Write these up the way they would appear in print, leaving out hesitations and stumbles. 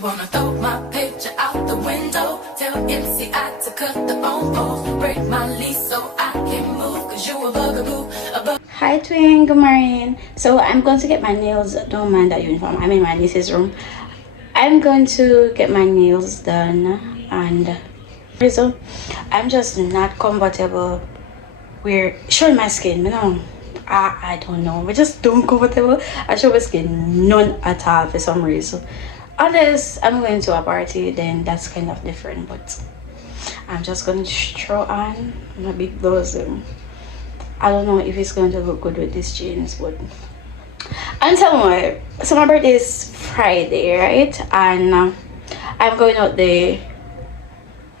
wanna throw my picture out the window. Tell MCI to cut the phone calls. Break my lease so I can move. Cause you a bugaboo, Hi twin, good morning. So I'm going to get my nails. Don't mind that uniform, I'm in my niece's room. I'm going to get my nails done, and so I'm just not comfortable with showing my skin, you know. I don't know, I just don't comfortable I show my skin none at all for some reason. Unless I'm going to a party, then that's kind of different, but I'm just going to throw on my big gloves. I don't know if it's going to look good with these jeans, but I'm telling you, so my birthday is Friday, right? And I'm going out the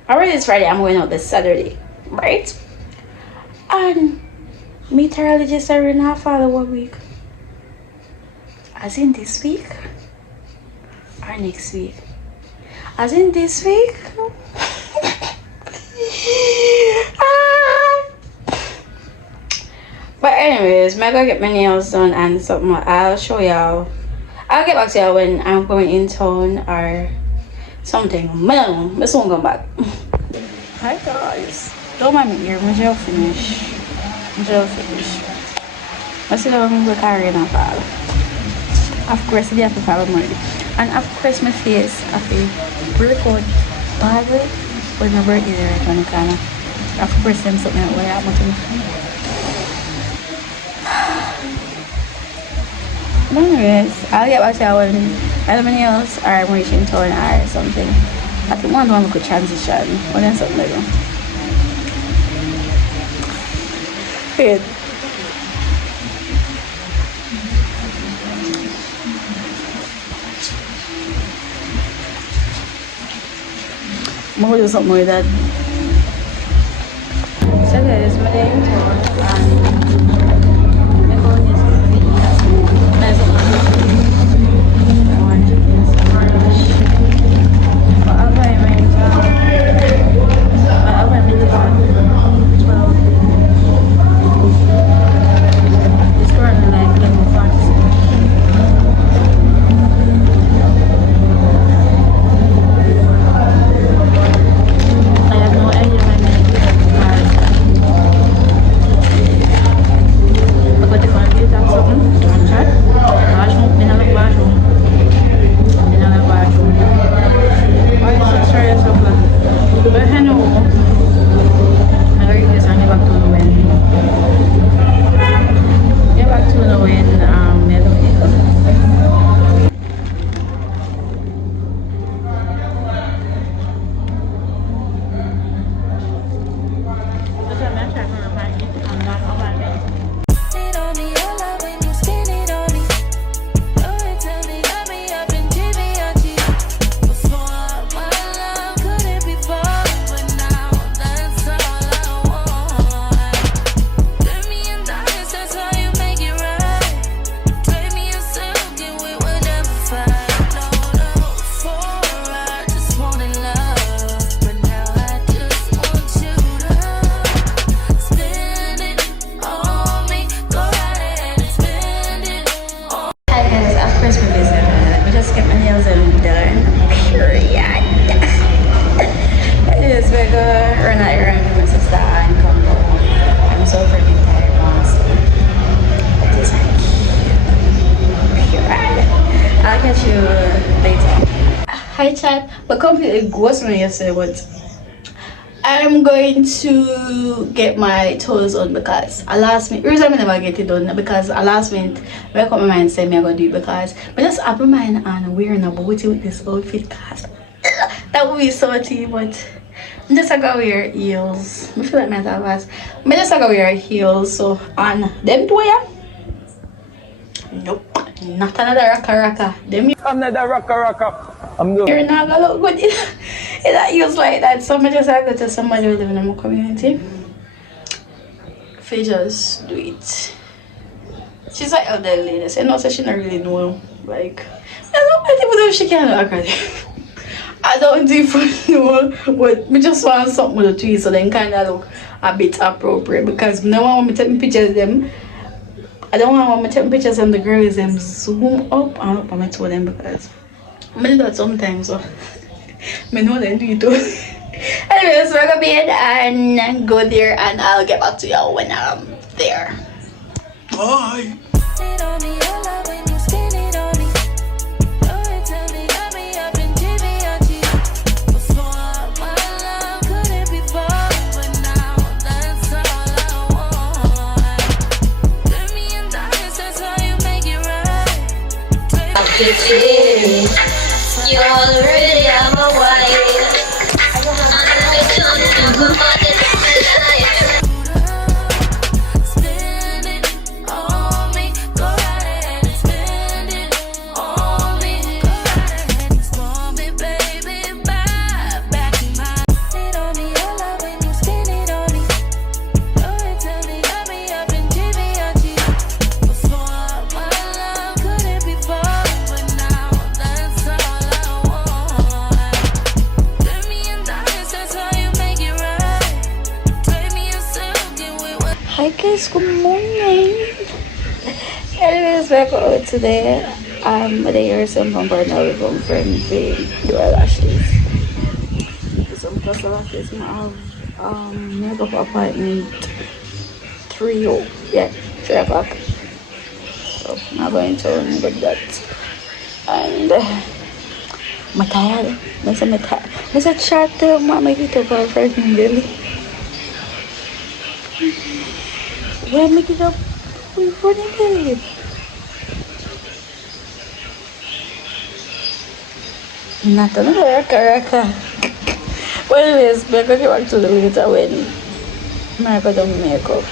my birthday is Friday, I'm going out this Saturday, right? And meteorologists are in our father 1 week. As in this week or next week? As in this week? But anyways, I'm gonna get my nails done and something. I'll show y'all. I'll get back to y'all when I'm going in town or something. Man, let's soon come back. Hi guys. Don't mind me here, I'm just finish. I sit down with carrying a fall. Of course, you have to follow me. And of course, my face, I feel really good. Badly, with my birthday right on the corner. Of course, I'm something that way I'm anyways, I'll get back to you when anybody else or I'm reaching town or something. I think one could transition or then something like that. Wait. I'm gonna do something like that. So guys, my day in town and I'm going to nice of I want to do some lunch. But I'll buy my I'll buy my 12. It's currently like 11:46. I have no idea when I'm going to but if I get that something, I'm trying. Bathroom, I have a bathroom. Why is it sorry as well? But hello. I already guess I'll get back to the wind. Get back to the wind, hi chat, but completely ghosted me yesterday, but I'm going to get my toes on because I last minute reason I never get it done because I last minute wake up my mind say me I gonna do it because I just have my mind on wearing a booty with this outfit cause that would be so tea, but I'm just gonna wear heels. I feel like my advice. I'm just gonna wear heels so on them two yeah. Nope, not another raka. Them another raka. I'm good. You're not gonna look good. It's not used like that. So I just go to somebody who live in my community. If you just do it. She's like elderly lady. So no, so she don't really know. Like, I don't know people know she can't look I don't even know, but we just want something with the tweet so then kind of look a bit appropriate because no one want me to take pictures of them. I don't want to take pictures of the girls them zoom up and up on my toe them because I do that sometimes, so I know they do it too. Anyways, we're gonna be in and go there, and I'll get back to y'all when I'm there. Bye. You already have a wife. Spend it on me. Go right ahead and spend it on me. Go right ahead and spoil me, baby. Back in my it on me. I love when you spend it on me. Go and tell me, got me up in Givenchy. Before my love couldn't be bought, but now that's all I want. Turn me in diamonds, that's how you make it right. Trade me in silk and we were. Hi guys, good morning. Anyways, back out today. They hear some from Barnell from friends being do our lashes. Some plus lashes I have makeup appointment 3 o'clock. So I'm going to get that. And I'm tired. I'm tired. I'm tired. Chat to my little girlfriend really. Where make it up? We're running it. Not another raka. Well, anyways, we're going to get back to the later when Marco done makeup.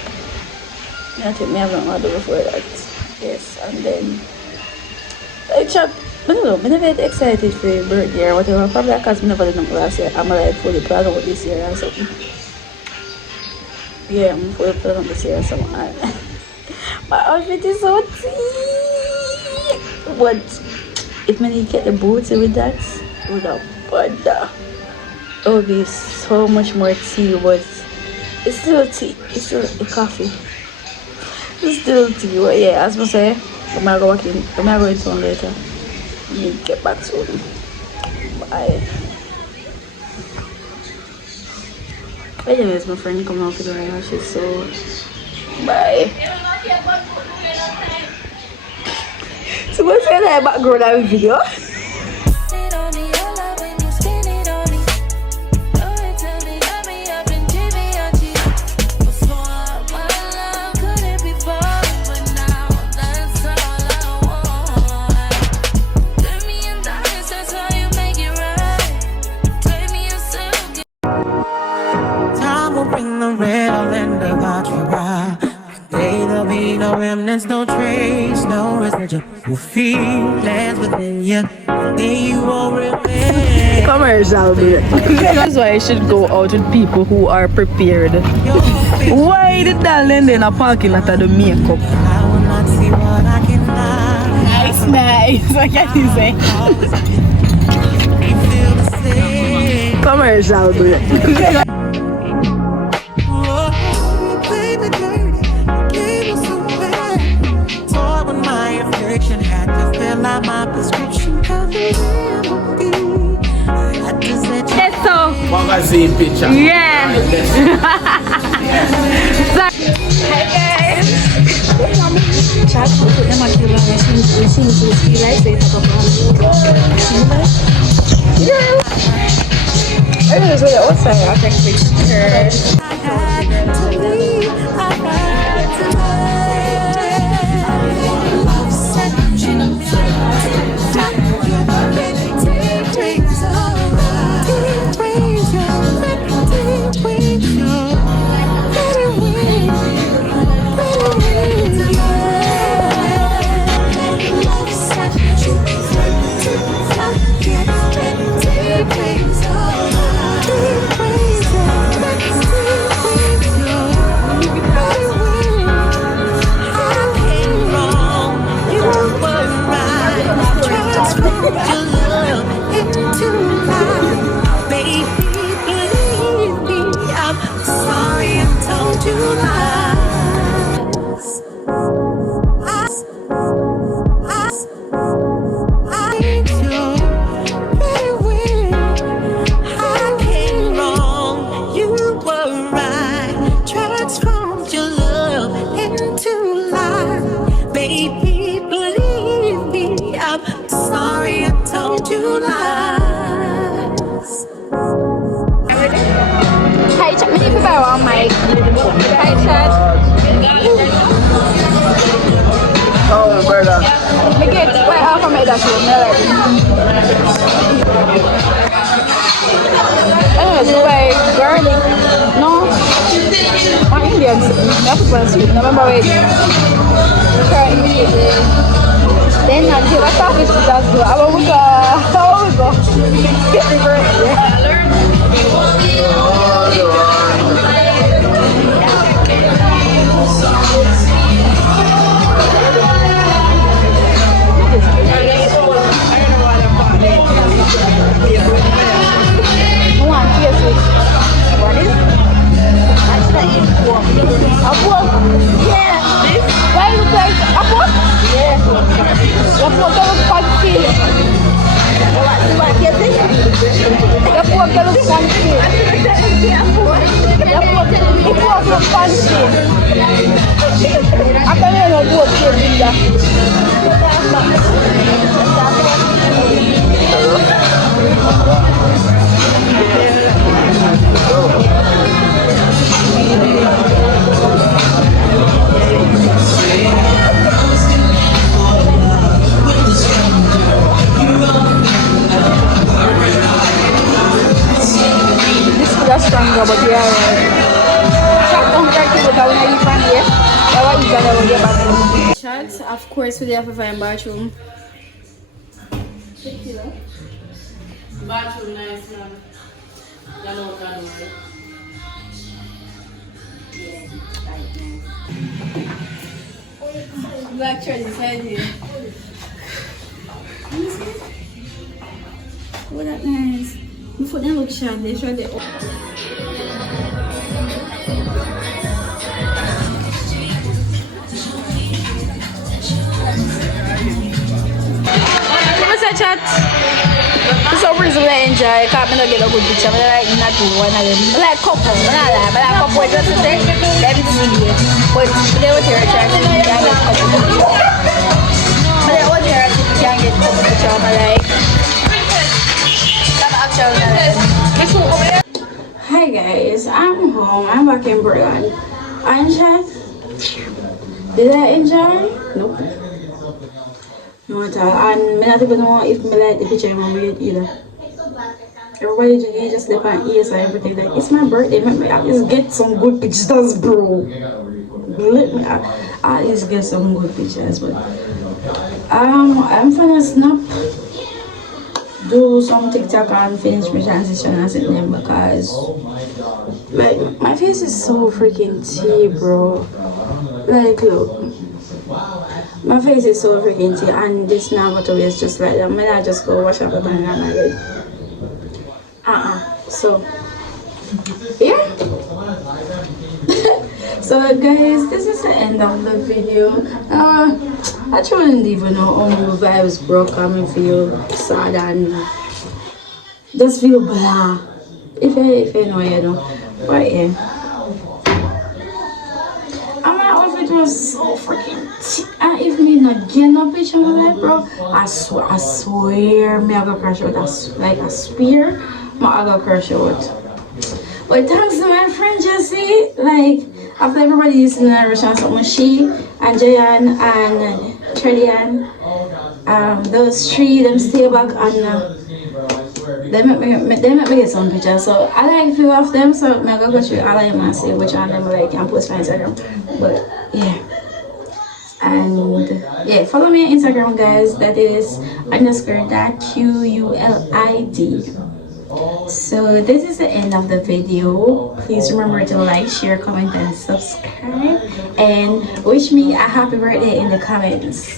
I think me haven't had it before that. Yes, and then I chat. I don't know, I'm never excited for your birthday or whatever. Probably because I never done it last year. I'm like fully planned out this year or something. Yeah, I'm fully planned out this year or something. My outfit is so tea. But if I get the boots with that, with a bada, it would be so much more tea. But it's still tea. It's still a coffee. It's still tea. But yeah, as I say, I'm gonna go in. I'm gonna go in town later. Let me get back soon. Bye. Anyways, my friend coming out for the lashes, so bye. So what's that background of the video? Remnants, no trace, no residual feelings within you. Then you won't remain. Commercial break. That's why I should go out with people who are prepared. Why the darling then a parking lot of the makeup? I will not see what I cannot. Nice. What can you say? You feel the same. Commercial break. My prescription Magazine picture. Yeah. Hi guys. Chat put them at the Anyways, we're outside. I'll take pictures. murder. Me get quite half of my that too. Me like it. Anyways, like garlic. No. My Indians. That's one sweet. Remember wait. Try it. Then I give a topic to that too. I will go. How we go? Get me stronger, but yeah, chop down turkey, but when I eat from here, that was easier than when you back home. Shots, of course, we have to find bathroom. Bathroom nice, man. You know what I'm saying? Black church inside here. Oh, that nice. Before they look shy, they show the. What's that chat? For some reason I enjoy it, because I don't get a good picture. I like not do one of them. I like couple, I like couple just to say, let me see it. But they were here trying to get a couple. But they were here to get a couple picture. I like. Hi guys, I'm home. I'm back in Berlin. And chat, did I enjoy? Nope. No at all. And I don't even know if I like the picture in my weird either. Everybody just sleep on ears and everything. Like, it's my birthday. Let me at least get some good pictures, bro. Let me at least get some good pictures. But I'm gonna snap, do some TikTok and finish my transition and sit them because like my face is so freaking tea, bro. Like look, my face is so freaking tea and this now got to waste just like that. I just go wash up and I get so yeah. So guys, this is the end of the video. I truly don't even know how my vibes broke. I feel sad and just feel blah. If I know, you know. But yeah. And my outfit was so freaking and if me not get no picture of that, bro, I swear me I go crash out. Like I swear I go crash out. But thanks to my friend Jessie, like after everybody listening to Russian something, she and Jayan and Trillian, those three them stay back and they make me get some pictures. So I like few of them, so I'm gonna go through all of them and see which one of them like can post on Instagram. But yeah. And yeah, follow me on Instagram guys, that is _QULID. So this is the end of the video. Please remember to like, share, comment and subscribe and wish me a happy birthday in the comments.